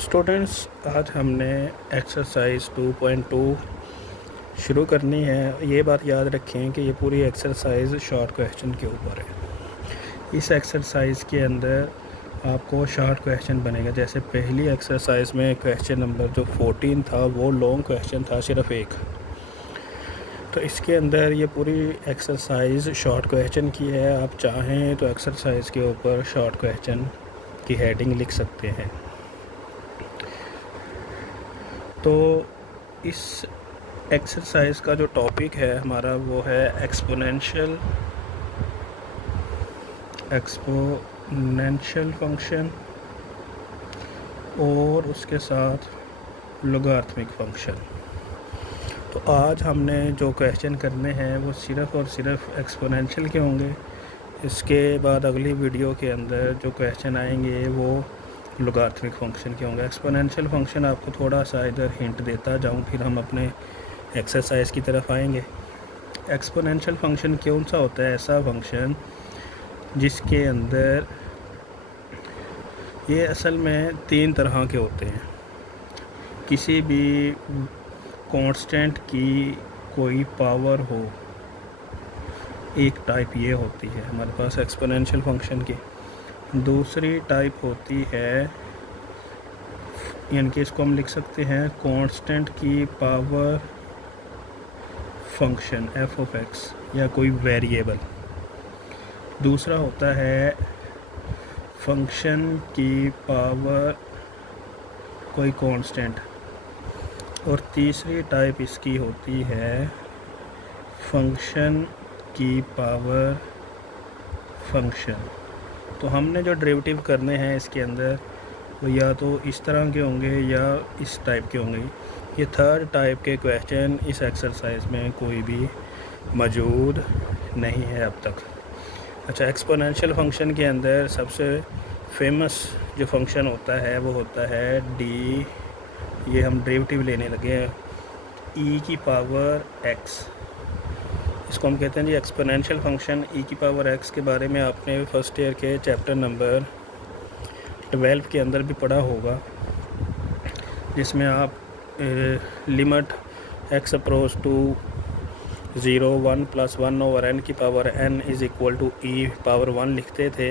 Students, आज हमने exercise 2.2 शुरू करनी है। ये बात याद रखें कि ये पूरी एक्सरसाइज शॉर्ट क्वेश्चन के ऊपर है। इस एक्सरसाइज के अंदर आपको शॉर्ट क्वेश्चन बनेगा। जैसे पहली एक्सरसाइज में क्वेश्चन नंबर जो 14 था वो लॉन्ग क्वेश्चन था, सिर्फ एक। तो इसके अंदर ये पूरी एक्सरसाइज शॉर्ट क्वेश्चन की है। आप चाहें तो एक्सरसाइज के ऊपर शॉर्ट क्वेश्चन की हेडिंग लिख सकते हैं। तो इस एक्सरसाइज का जो टॉपिक है हमारा वो है एक्सपोनेंशियल फंक्शन और उसके साथ लोगारिथमिक फंक्शन। तो आज हमने जो क्वेश्चन करने हैं वो सिर्फ़ और सिर्फ एक्सपोनेंशियल के होंगे। इसके बाद अगली वीडियो के अंदर जो क्वेश्चन आएंगे वो लोगारिथमिक फंक्शन के होंगे। एक्सपोनेंशियल फंक्शन आपको थोड़ा सा इधर हिंट देता जाऊं, फिर हम अपने एक्सरसाइज की तरफ आएंगे। एक्सपोनेंशियल फंक्शन कौन सा होता है? ऐसा फंक्शन जिसके अंदर ये असल में 3 तरह के होते हैं। किसी भी कांस्टेंट की कोई पावर हो, एक टाइप ये होती है हमारे पास एक्सपोनेंशियल फंक्शन की। दूसरी टाइप होती है, यानी कि इसको हम लिख सकते हैं कांस्टेंट की power function F of x या कोई वेरिएबल। दूसरा होता है फंक्शन की पावर कोई कांस्टेंट। और तीसरी टाइप इसकी होती है फंक्शन की पावर फंक्शन। तो हमने जो डेरिवेटिव करने हैं इसके अंदर वो या तो इस तरह के होंगे या इस टाइप के होंगे। ये थर्ड टाइप के क्वेश्चन इस एक्सरसाइज में कोई भी मौजूद नहीं है अब तक। अच्छा, एक्सपोनेंशियल फंक्शन के अंदर सबसे फेमस जो फंक्शन होता है वो होता है डी, ये हम डेरिवेटिव लेने लगे हैं, ई की पावर एक्स। इसको हम कहते हैं जी एक्सपोनेंशियल फंक्शन ई की पावर एक्स। के बारे में आपने फर्स्ट ईयर के चैप्टर नंबर 12 के अंदर भी पढ़ा होगा, जिसमें आप limit x approach to 0 1 + 1 over n की power n is equal to E power 1 लिखते थे।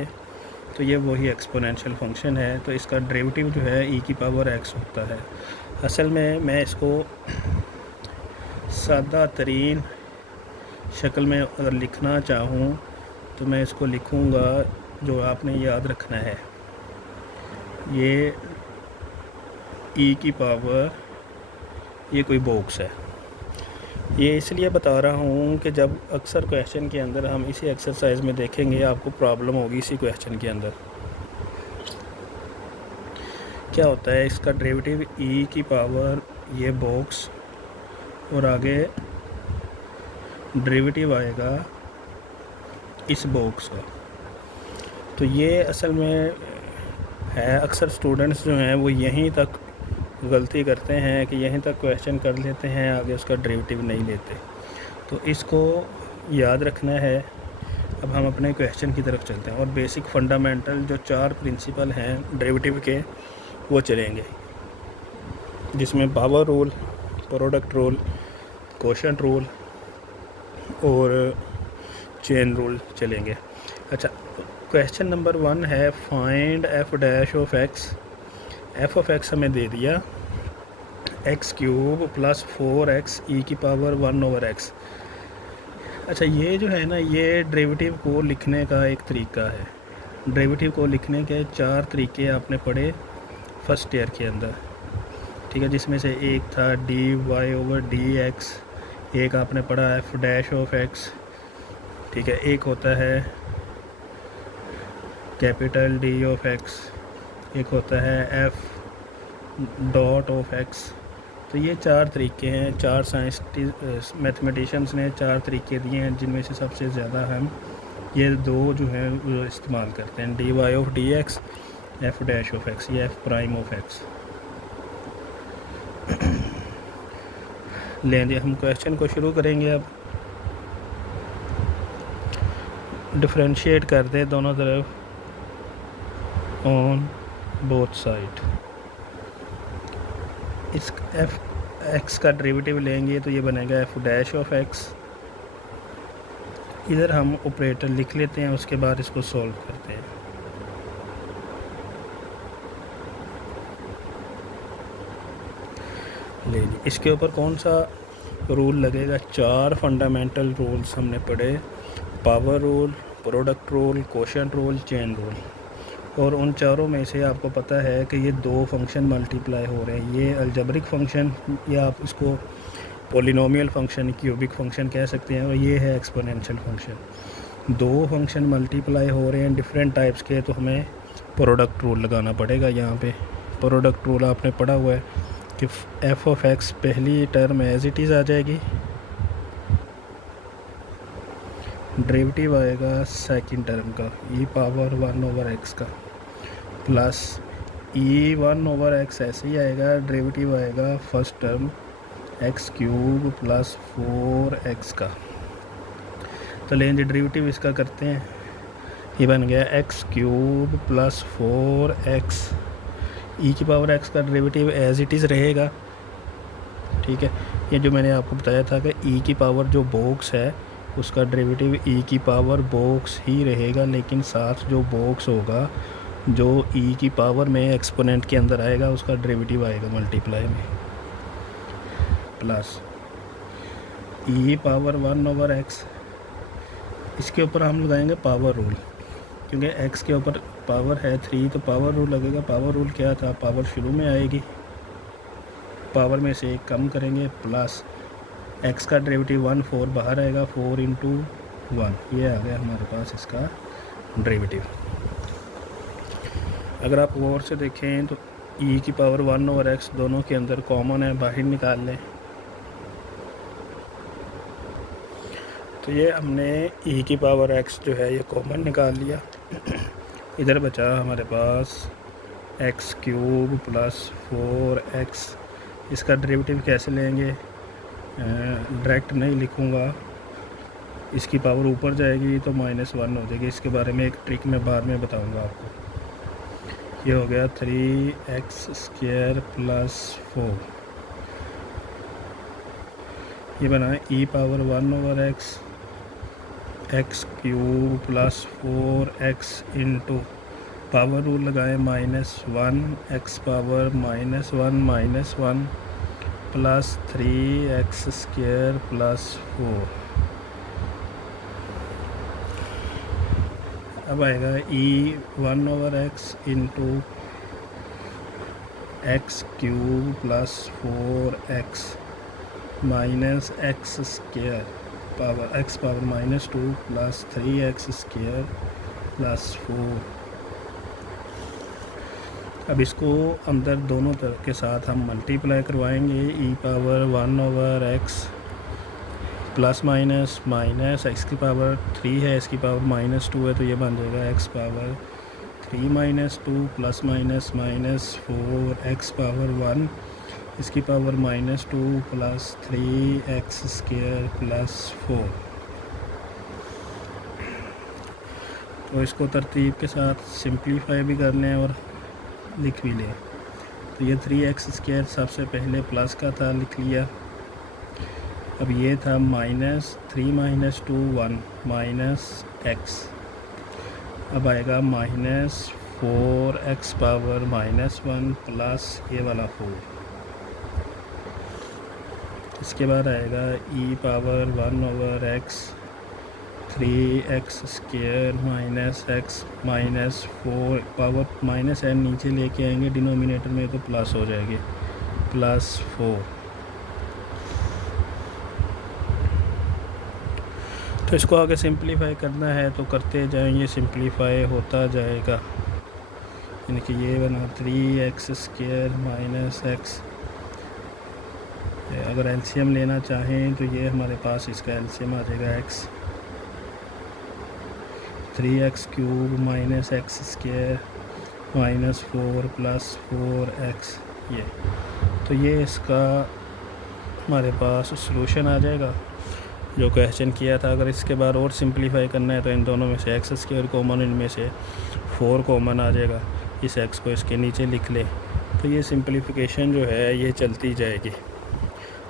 तो ये वही एक्सपोनेंशियल फंक्शन है। तो इसका डेरिवेटिव जो है ई की पावर एक्स होता है। असल में मैं इसको सादा तरीन शक्ल में अगर लिखना चाहूँ तो मैं इसको लिखूँगा, जो आपने याद रखना है, ये ई की पावर, ये कोई बॉक्स है। ये इसलिए बता रहा हूँ कि जब अक्सर क्वेश्चन के अंदर हम इसी एक्सरसाइज में देखेंगे आपको प्रॉब्लम होगी। इसी क्वेश्चन के अंदर क्या होता है, इसका डेरिवेटिव ई की पावर ये बॉक्स और आगे डेरिवेटिव आएगा इस बॉक्स का। तो ये असल में है, अक्सर स्टूडेंट्स जो हैं वो यहीं तक गलती करते हैं कि यहीं तक क्वेश्चन कर लेते हैं, आगे उसका डेरिवेटिव नहीं लेते। तो इसको याद रखना है। अब हम अपने क्वेश्चन की तरफ चलते हैं और बेसिक फंडामेंटल जो 4 प्रिंसिपल हैं डेरिवेटिव के वो चलेंगे, जिसमें power rule, product rule, quotient rule और चेन रूल चलेंगे। अच्छा, क्वेश्चन नंबर 1 है find F dash of x. F of x हमें दे दिया x³ + 4x ई की पावर 1 ओवर एक्स। अच्छा, ये जो है ना, ये डेरिवेटिव को लिखने का एक तरीका है। डेरिवेटिव को लिखने के 4 तरीके आपने पढ़े फर्स्ट ईयर के अंदर, ठीक है, जिसमें से एक था dy/dx, एक आपने पढ़ा एफ डैश ऑफ एक्स, ठीक है, एक होता है कैपिटल डी ऑफ एक्स, एक होता है एफ डॉट ऑफ एक्स। तो ये 4 तरीके हैं, 4 मैथमेटिशियंस ने 4 तरीके दिए हैं, जिनमें से सबसे ज़्यादा हम ये 2 जो हैं वो इस्तेमाल करते हैं, dy/dx, F dash of x या एफ प्राइम ऑफ एक्स। लेंगे हम क्वेश्चन को शुरू करेंगे। अब डिफरेंशिएट कर दें दोनों तरफ ऑन बोथ साइड। इस एफ एक्स का डेरिवेटिव लेंगे तो ये बनेगा एफ डैश ऑफ एक्स। इधर हम ऑपरेटर लिख लेते हैं, उसके बाद इसको सॉल्व करते हैं। ले ली, इसके ऊपर कौन सा रूल लगेगा? 4 फंडामेंटल रूल्स हमने पढ़े, power rule, product rule, quotient rule, chain rule. और उन चारों में से आपको पता है कि ये 2 फंक्शन मल्टीप्लाई हो रहे हैं। ये अलजेब्रिक फंक्शन या आप इसको पॉलिनोमियल फंक्शन, क्यूबिक फंक्शन कह सकते हैं, और ये है एक्सपोनेंशियल फंक्शन। 2 फंक्शन मल्टीप्लाई हो रहे हैं डिफरेंट टाइप्स के, तो हमें प्रोडक्ट रूल लगाना पड़ेगा। यहाँ पे प्रोडक्ट रूल आपने पढ़ा हुआ है कि एफ ऑफ एक्स पहली टर्म एज इट इज़ आ जाएगी, डेरिवेटिव आएगा सेकंड टर्म का ई पावर 1 ओवर एक्स का, प्लस ई 1 ओवर एक्स ऐसे ही आएगा, डेरिवेटिव आएगा first term x cube plus 4x का। तो लें जी डेरिवेटिव इसका करते हैं। ये बन गया एक्स क्यूब प्लस 4x, ई की पावर एक्स का डेरिवेटिव एज इट इज़ रहेगा। ठीक है, ये जो मैंने आपको बताया था कि ई की पावर जो बॉक्स है उसका डेरिवेटिव ई की पावर बॉक्स ही रहेगा, लेकिन साथ जो बॉक्स होगा जो ई की पावर में एक्सपोनेंट के अंदर आएगा उसका डेरिवेटिव आएगा मल्टीप्लाई में, plus e power 1 over x. इसके ऊपर हम लगाएंगे पावर रूल, क्योंकि एक्स के ऊपर पावर है 3 तो पावर रूल लगेगा। पावर रूल क्या था? पावर शुरू में आएगी, पावर में से 1 कम करेंगे, प्लस एक्स का डेरिवेटिव 1 4 बाहर आएगा, 4 इंटू 1 ये आ गया हमारे पास इसका डेरिवेटिव। अगर आप गौर से देखें तो ई की पावर 1 ओवर एक्स दोनों के अंदर कॉमन है, बाहर निकाल लें। तो ये हमने ई की पावर एक्स जो है ये कॉमन निकाल लिया। इधर बचा हमारे पास एक्स क्यूब प्लस 4x। इसका डेरिवेटिव कैसे लेंगे? डायरेक्ट नहीं लिखूँगा, इसकी पावर ऊपर जाएगी तो -1 हो जाएगी। इसके बारे में एक ट्रिक मैं बाद में बताऊँगा आपको। ये हो गया 3x² प्लस 4, ये बना है e power 1 over x, x cube plus 4x into power rule लगाए -1 x power -1 plus 3x² plus 4। अब आएगा ई 1 over x into x cube plus 4x minus x² power x power -2 plus 3x² plus 4। अब इसको अंदर दोनों तरफ के साथ हम मल्टीप्लाई करवाएंगे। E power 1 over x plus minus minus x की पावर 3 है, इसकी पावर -2 है, तो ये बन जाएगा x power 3 - 2 plus minus -4 x power 1, इसकी पावर -2 प्लस 3x² प्लस 4। तो इसको तरतीब के साथ सिंप्लीफाई भी कर लें और लिख भी लें। तो ये 3x² सबसे पहले प्लस का था, लिख लिया। अब ये था -3 - 2 1 माइनस x, अब आएगा -4x पावर -1 प्लस ये वाला 4। इसके बाद आएगा e power 1 over x 3x² minus x minus 4 power -n नीचे लेके आएंगे डिनोमिनेटर में तो प्लस हो जाएगी, प्लस 4। तो इसको आगे सिंप्लीफाई करना है तो करते जाएंगे, सिंप्लीफाई होता जाएगा। यानी कि ये बना 3x² माइनस x। अगर एलसीएम लेना चाहें तो ये हमारे पास इसका एलसीएम आ जाएगा x, 3x³ minus x² minus 4 plus 4x। ये तो ये इसका हमारे पास सॉल्यूशन आ जाएगा जो क्वेश्चन किया था। अगर इसके बाद और सिंप्लीफाई करना है तो इन दोनों में से x² कॉमन, इनमें से 4 कॉमन आ जाएगा। इस x को इसके नीचे लिख ले तो तो ये सिंपलीफिकेशन जो है ये चलती जाएगी।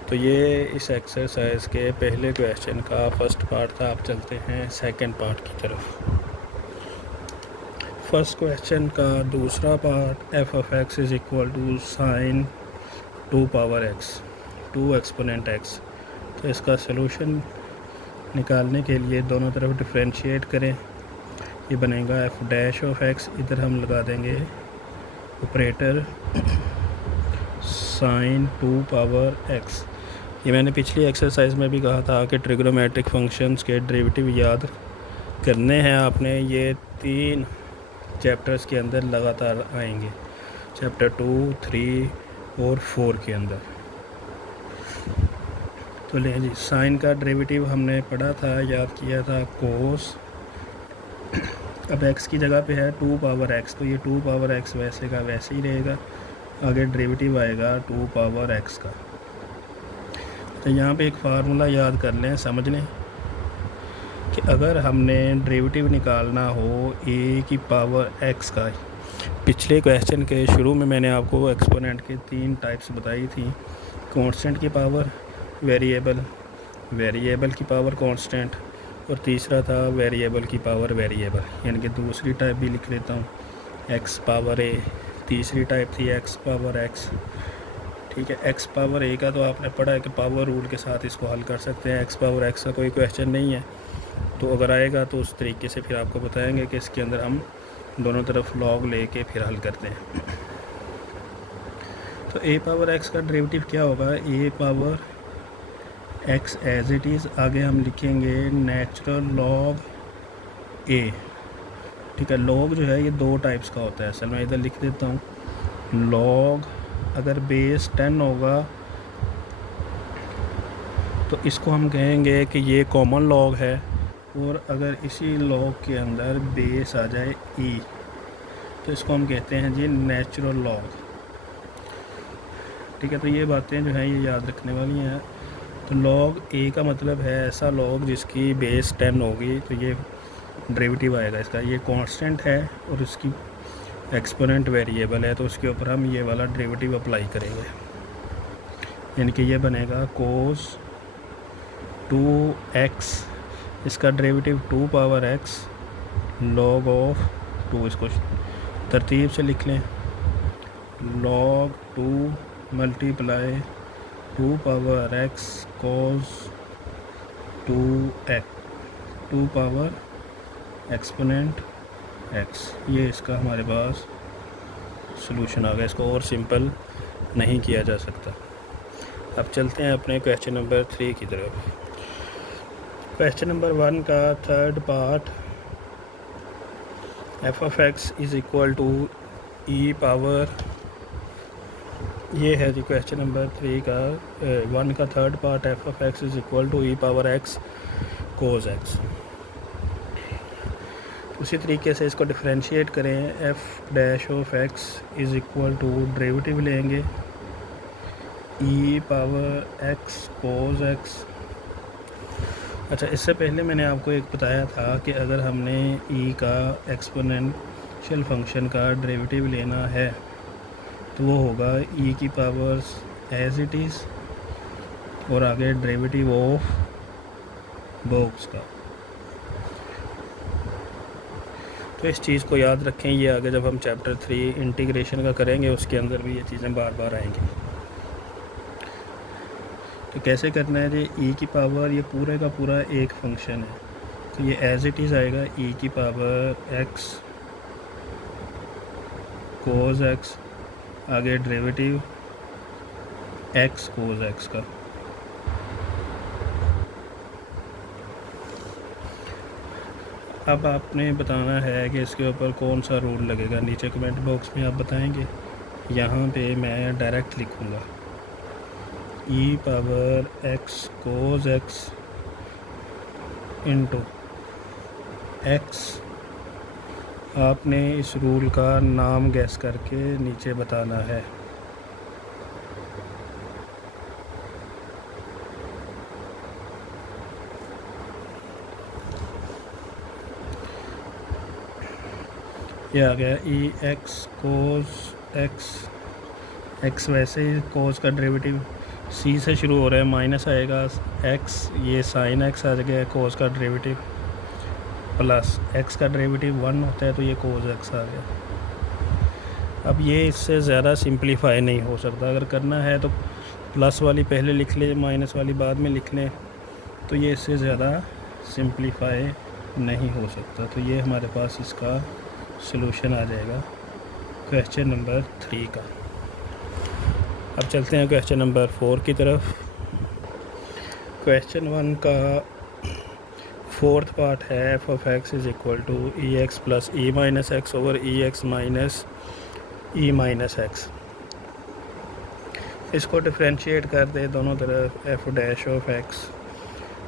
तो ये इस एक्सरसाइज के पहले क्वेश्चन का फर्स्ट पार्ट था। आप चलते हैं सेकंड पार्ट की तरफ। फर्स्ट क्वेश्चन का दूसरा part F of X is equal to sine 2 power X 2 exponent X. तो इसका सलूशन निकालने के लिए दोनों तरफ डिफरेंशिएट करें। ये बनेगा एफ डैश ऑफ एक्स, इधर हम लगा देंगे ऑपरेटर साइन 2 पावर एक्स। ये मैंने पिछली एक्सरसाइज में भी कहा था कि ट्रिग्नोमेट्रिक फंक्शंस के डेरिवेटिव याद करने हैं आपने। ये 3 चैप्टर्स के अंदर लगातार आएंगे, चैप्टर 2, 3 और 4 के अंदर। तो ले जी, साइन का डेरिवेटिव हमने पढ़ा था, याद किया था, कोस। अब एक्स की जगह पे है 2 पावर एक्स, तो ये 2 पावर एक्स वैसे का वैसे ही रहेगा। आगे डेरिवेटिव आएगा 2 पावर एक्स का। तो यहाँ पे एक फार्मूला याद कर लें, समझ लें कि अगर हमने डेरिवेटिव निकालना हो ए की पावर एक्स का, पिछले क्वेश्चन के शुरू में मैंने आपको एक्सपोनेंट के 3 टाइप्स बताई थी। कांस्टेंट की पावर वेरिएबल, वेरिएबल की पावर कांस्टेंट, और तीसरा था वेरिएबल की पावर वेरिएबल। यानी कि दूसरी टाइप भी लिख लेता हूँ, एक्स पावर ए। तीसरी टाइप थी एक्स पावर एक्स। ठीक है, एक्स पावर ए का तो आपने पढ़ा है कि पावर रूल के साथ इसको हल कर सकते हैं। एक्स पावर एक्स का कोई क्वेश्चन नहीं है, तो अगर आएगा तो उस तरीके से फिर आपको बताएंगे कि इसके अंदर हम दोनों तरफ लॉग लेके फिर हल करते हैं। तो ए पावर एक्स का डेरिवेटिव क्या होगा, a power x as it is, आगे हम लिखेंगे नेचुरल लॉग ए। ठीक है, लॉग जो है ये 2 टाइप्स का होता है। असल मैं इधर लिख देता हूँ, लॉग अगर बेस 10 होगा तो इसको हम कहेंगे कि ये कॉमन लॉग है, और अगर इसी लॉग के अंदर बेस आ जाए ई तो इसको हम कहते हैं जी नेचुरल लॉग। ठीक है, तो ये बातें जो हैं ये याद रखने वाली हैं। तो लॉग ए का मतलब है ऐसा लॉग जिसकी बेस 10 होगी, तो ये डेरिवेटिव आएगा इसका। ये कांस्टेंट है और उसकी एक्सपोनेंट वेरिएबल है, तो उसके ऊपर हम ये वाला डेरिवेटिव अप्लाई करेंगे। यानी कि ये बनेगा कोस 2x, इसका derivative 2 power x log of 2। इसको तरतीब से लिख लें, लॉग 2 मल्टीप्लाई 2 पावर x कोस 2 पावर एक्सपोनेंट x। ये इसका हमारे पास सॉल्यूशन आ गया। इसको और सिंपल नहीं किया जा सकता। अब चलते हैं अपने क्वेश्चन नंबर 3 की तरफ। क्वेश्चन नंबर 1 का third part, F of X is equal to E power, ये है जी क्वेश्चन नंबर 3 का 1 का third part, F of X is equal to E power x cos X. उसी तरीके से इसको डिफरेंशिएट करें, F dash of X is equal to derivative लेंगे E power x cos X. अच्छा, इससे पहले मैंने आपको एक बताया था कि अगर हमने ई का एक्सपोनेंशियल फंक्शन का डेरिवेटिव लेना है तो वो होगा ई की पावर्स एज इट इज़ और आगे डेरिवेटिव ऑफ बॉक्स का। तो इस चीज़ को याद रखें, ये आगे जब हम चैप्टर 3 इंटीग्रेशन का करेंगे उसके अंदर भी ये चीज़ें बार बार आएंगी। तो कैसे करना है जी, ई की पावर ये पूरे का पूरा एक फंक्शन है, तो ये एज इट इज़ आएगा ई की पावर एक्स कोस एक्स, आगे डेरिवेटिव एक्स कोस एक्स का। अब आपने बताना है कि इसके ऊपर कौन सा रूल लगेगा, नीचे कमेंट बॉक्स में आप बताएंगे। यहाँ पे मैं डायरेक्ट लिखूँगा e power x cos x into x. आपने इस रूल का नाम गैस करके नीचे बताना है। ये आ गया ई एक्स कोस एक्स एक्स वैसे ही कोस का डेरिवेटिव सी से शुरू हो रहा है, माइनस आएगा एक्स, ये साइन एक्स आ गया कोस का डेरिवेटिव, प्लस एक्स का डेरिवेटिव 1 होता है तो ये कोस एक्स आ गया। अब ये इससे ज़्यादा सिंप्लीफाई नहीं हो सकता। अगर करना है तो प्लस वाली पहले लिख ले, माइनस वाली बाद में लिख लें, तो ये इससे ज़्यादा सिंप्लीफाई नहीं हो सकता। तो ये हमारे पास इसका सलूशन आ जाएगा क्वेश्चन नंबर 3 का। अब चलते हैं क्वेश्चन नंबर 4 की तरफ। क्वेश्चन 1 का 4th पार्ट है F of X is equal to E X plus E minus x over E x minus E minus X. इसको डिफ्रेंशिएट कर दे दोनों तरफ एफ डैश ऑफ एक्स।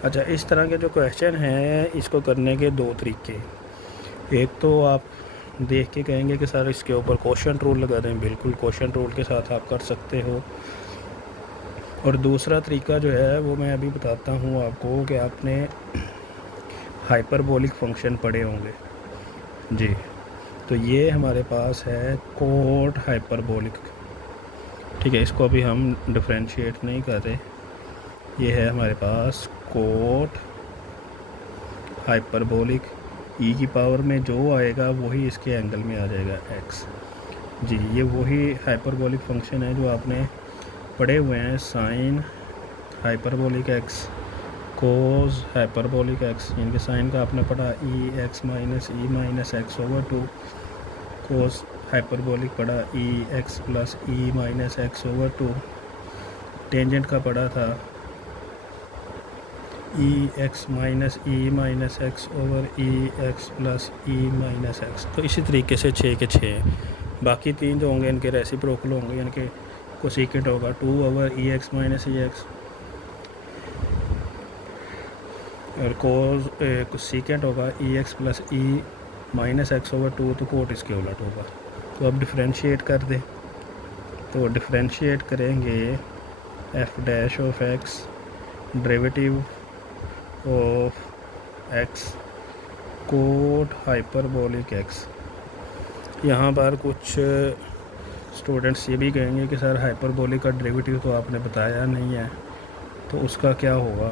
अच्छा, इस तरह के जो क्वेश्चन हैं इसको करने के दो तरीके। एक तो आप देख के कहेंगे कि सर इसके ऊपर क्वोशंट रूल लगा दें, बिल्कुल क्वोशंट रूल के साथ आप कर सकते हो। और दूसरा तरीका जो है वो मैं अभी बताता हूँ आपको कि आपने हाइपरबोलिक फंक्शन पढ़े होंगे जी। तो ये हमारे पास है कोट हाइपरबोलिक, ठीक है। इसको अभी हम डिफ्रेंशिएट नहीं कर रहे। ये है हमारे पास कोट हाइपरबोलिक, ई की पावर में जो आएगा वही इसके एंगल में आ जाएगा एक्स जी। ये वही हाइपरबोलिक फंक्शन है जो आपने पढ़े हुए हैं, sine hyperbolic x, cos hyperbolic x. इनके साइन का आपने पढ़ा ई x minus x over 2, cos hyperbolic पढ़ा ई X plus E minus x over 2, tangent का पढ़ा था e x minus x over ई X plus E minus x. तो इसी तरीके से 6 के 6। बाकी 3 जो होंगे इनके रेसिप्रोकल होंगे, यानी कि कोसेकेंट होगा 2 ओवर ई एक्स माइनस ई एक्स, और कोसेकेंट होगा ई X plus E minus x over 2, तो कोट इसके उलट होगा। तो अब डिफ्रेंशिएट कर दें, तो डिफ्रेंशिएट करेंगे F dash of X derivative of X cot hyperbolic X. यहाँ पर कुछ स्टूडेंट्स ये भी कहेंगे कि सर हाइपरबोलिक का डेरिवेटिव तो आपने बताया नहीं है, तो उसका क्या होगा।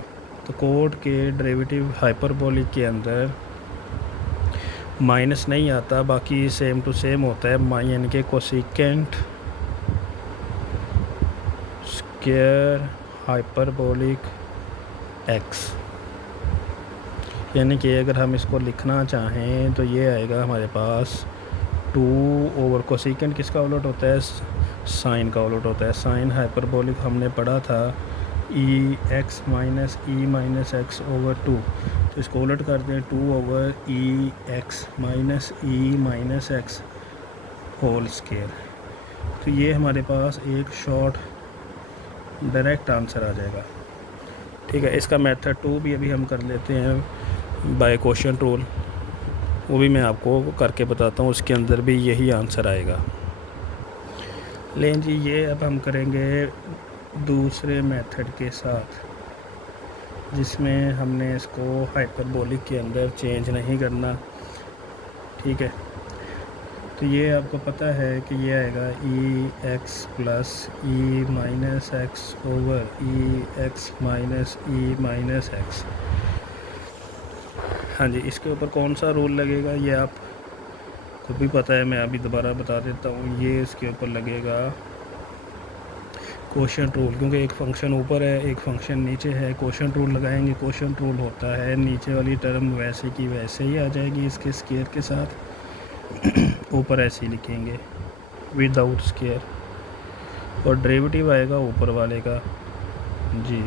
तो कोट के डेरिवेटिव हाइपरबोलिक के अंदर माइनस नहीं आता, बाकी सेम टू सेम होता है, यानी कि कोसेकेंट स्क्वायर हाइपरबोलिक एक्स। यानी कि अगर हम इसको लिखना चाहें तो ये आएगा हमारे पास 2 ओवर, कोसेकेंट किसका उलट होता है, साइन का उलट होता है। साइन हाइपरबोलिक हमने पढ़ा था e x minus x over 2, तो इसको उलट कर दें 2 ओवर ई x minus x whole square. तो ये हमारे पास एक शॉर्ट डायरेक्ट आंसर आ जाएगा, ठीक है। इसका मेथड 2 भी अभी हम कर लेते हैं बाय क्वोशंट रूल, वो भी मैं आपको करके बताता हूँ, उसके अंदर भी यही आंसर आएगा। लेकिन जी ये अब हम करेंगे दूसरे मेथड के साथ, जिसमें हमने इसको हाइपरबोलिक के अंदर चेंज नहीं करना, ठीक है। तो ये आपको पता है कि ये आएगा ई X plus E minus x over ई एक्स माइनस एक्स। हाँ जी, इसके ऊपर कौन सा रूल लगेगा ये आप को भी पता है, मैं अभी दोबारा बता देता हूँ। ये इसके ऊपर लगेगा क्वोशंट रूल, क्योंकि एक फंक्शन ऊपर है एक फंक्शन नीचे है। क्वोशंट रूल लगाएंगे, क्वोशंट रूल होता है नीचे वाली टर्म वैसे की वैसे ही आ जाएगी इसके स्क्वायर के साथ, ऊपर ऐसे ही लिखेंगे विदाउट स्क्वायर, और डेरिवेटिव आएगा ऊपर वाले का जी,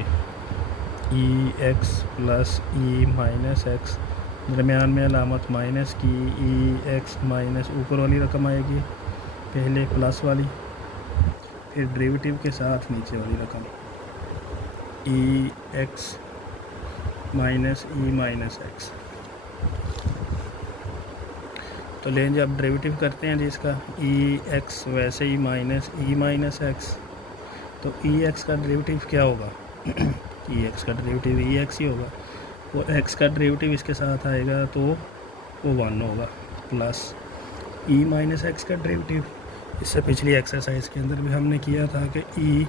ई X plus E minus x, दरमियान में अलामत माइनस की, ई एक्स माइनस ऊपर वाली रकम आएगी पहले प्लस वाली, फिर डेरिवेटिव के साथ नीचे वाली रकम ई x minus E minus x. तो लें जब डेरिवेटिव करते हैं जी इसका, ई एक्स वैसे ही माइनस ई माइनस एक्स, तो ई एक्स का डेरिवेटिव क्या होगा ई एक्स का डेरिवेटिव ई एक्स ही होगा, वो एक्स का डेरिवेटिव इसके साथ आएगा तो वो 1 होगा, प्लस ई माइनस एक्स का डेरिवेटिव इससे पिछली एक्सरसाइज के अंदर भी हमने किया था कि ई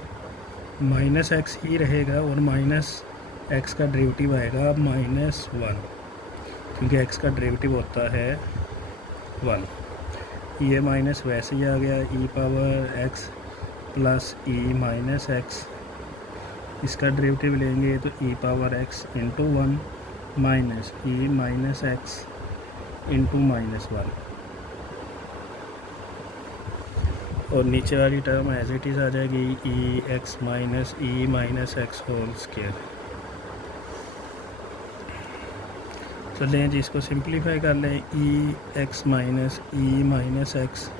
माइनस एक्स ही रहेगा और माइनस एक्स का डेरिवेटिव आएगा -1, क्योंकि एक्स का डेरिवेटिव होता है 1। ये माइनस वैसे ही आ गया, ई power x plus E minus x, इसका डेरिवेटिव लेंगे तो ई power x into 1 minus E minus x into -1, और नीचे वाली टर्म एज इट इज़ आ जाएगी ई x minus E minus x whole square. तो लें जी, इसको सिंप्लीफाई कर लें, ई x minus E minus x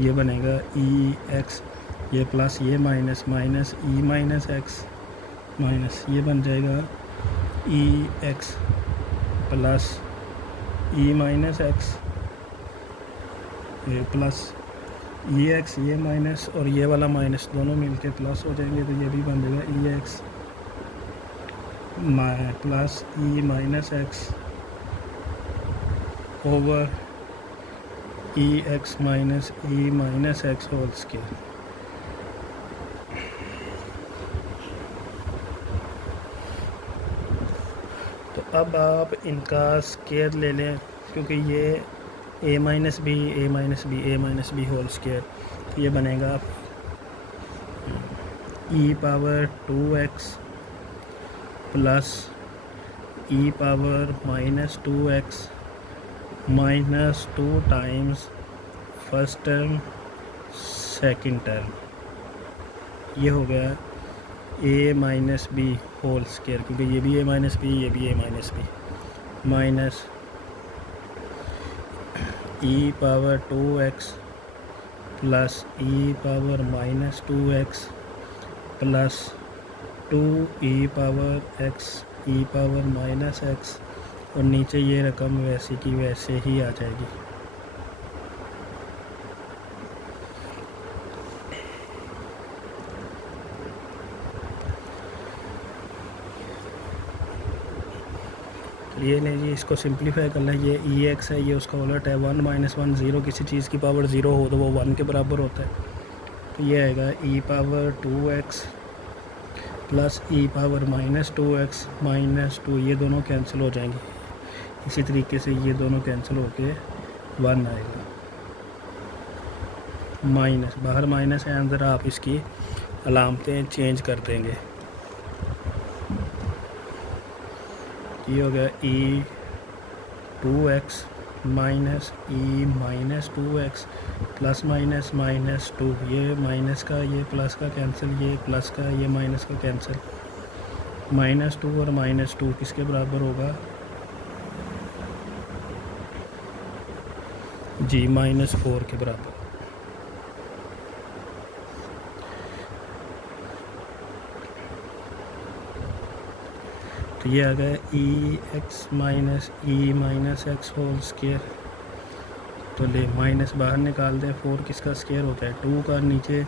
ये बनेगा ई एक्स, ये प्लस ये minus minus E minus x minus ये बन जाएगा ई X plus E minus x, ये प्लस ई एक्स, ये माइनस और ये वाला माइनस दोनों मिलके प्लस हो जाएंगे, तो ये भी बन जाएगा ई X plus E minus x over ई x minus E minus x whole square. तो अब आप इनका स्क्वायर ले लें, क्योंकि ये a minus b a minus b a minus b whole square, तो ये बनेगा e power 2x plus e power -2x -2 times first term second term, ये हो गया a minus b whole square, क्योंकि ये भी a माइनस बी ये भी a minus b, minus e power 2x plus e power -2x plus 2 e power x e power -x, और नीचे ये रकम वैसे की वैसे ही आ जाएगी। ये नहीं जी, इसको सिंप्लीफाई करना है, ये ई एक्स है, ये उसका उलट है, 1 - 1 0, किसी चीज़ की पावर 0 हो तो वो 1 के बराबर होता है, तो ये आएगा e power 2x plus e power -2x -2, ये दोनों कैंसिल हो जाएंगे, इसी तरीके से ये दोनों कैंसिल होके 1 आएगा, माइनस बाहर माइनस है, अंदर आप इसकी अलामतें चेंज कर देंगे, ये हो गया ई 2x माइनस ई -2x प्लस माइनस -2, ये माइनस का ये प्लस का कैंसिल, ये प्लस का ये माइनस का कैंसिल, -2 और -2 किसके बराबर होगा जी, -4 के बराबर। तो ये आ गया ई x minus E minus x whole square, तो ले माइनस बाहर निकाल दें, 4 किसका स्क्वायर होता है 2 का, नीचे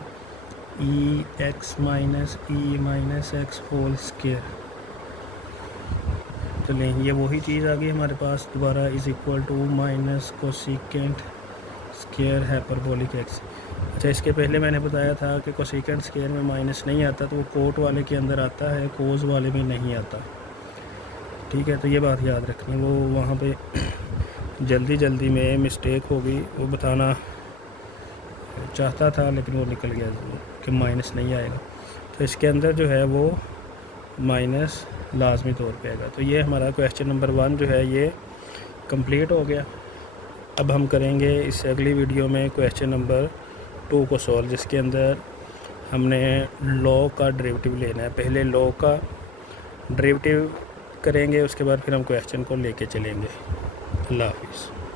ई x minus E minus x whole square, तो ले ये वही चीज़ आ गई हमारे पास दोबारा, is equal to minus cosecant square hyperbolic X. अच्छा, इसके पहले मैंने बताया था कि कोसेकेंट स्क्वायर में माइनस नहीं आता, तो वो कोट वाले के अंदर आता है, कोस वाले में नहीं आता, ठीक है, तो ये बात याद रखनी, वो वहाँ पे जल्दी में मिस्टेक हो गई, वो बताना चाहता था लेकिन वो निकल गया कि माइनस नहीं आएगा, तो इसके अंदर जो है वो माइनस लाजमी तौर पे आएगा। तो ये हमारा क्वेश्चन नंबर 1 जो है ये कंप्लीट हो गया। अब हम करेंगे इससे अगली वीडियो में क्वेश्चन नंबर 2 को सॉल्व, जिसके अंदर हमने लॉ का डेरिवेटिव लेना है, पहले लॉ का डेरिवेटिव करेंगे, उसके बाद फिर हम क्वेश्चन को लेके चलेंगे। अल्लाह हाफिज़।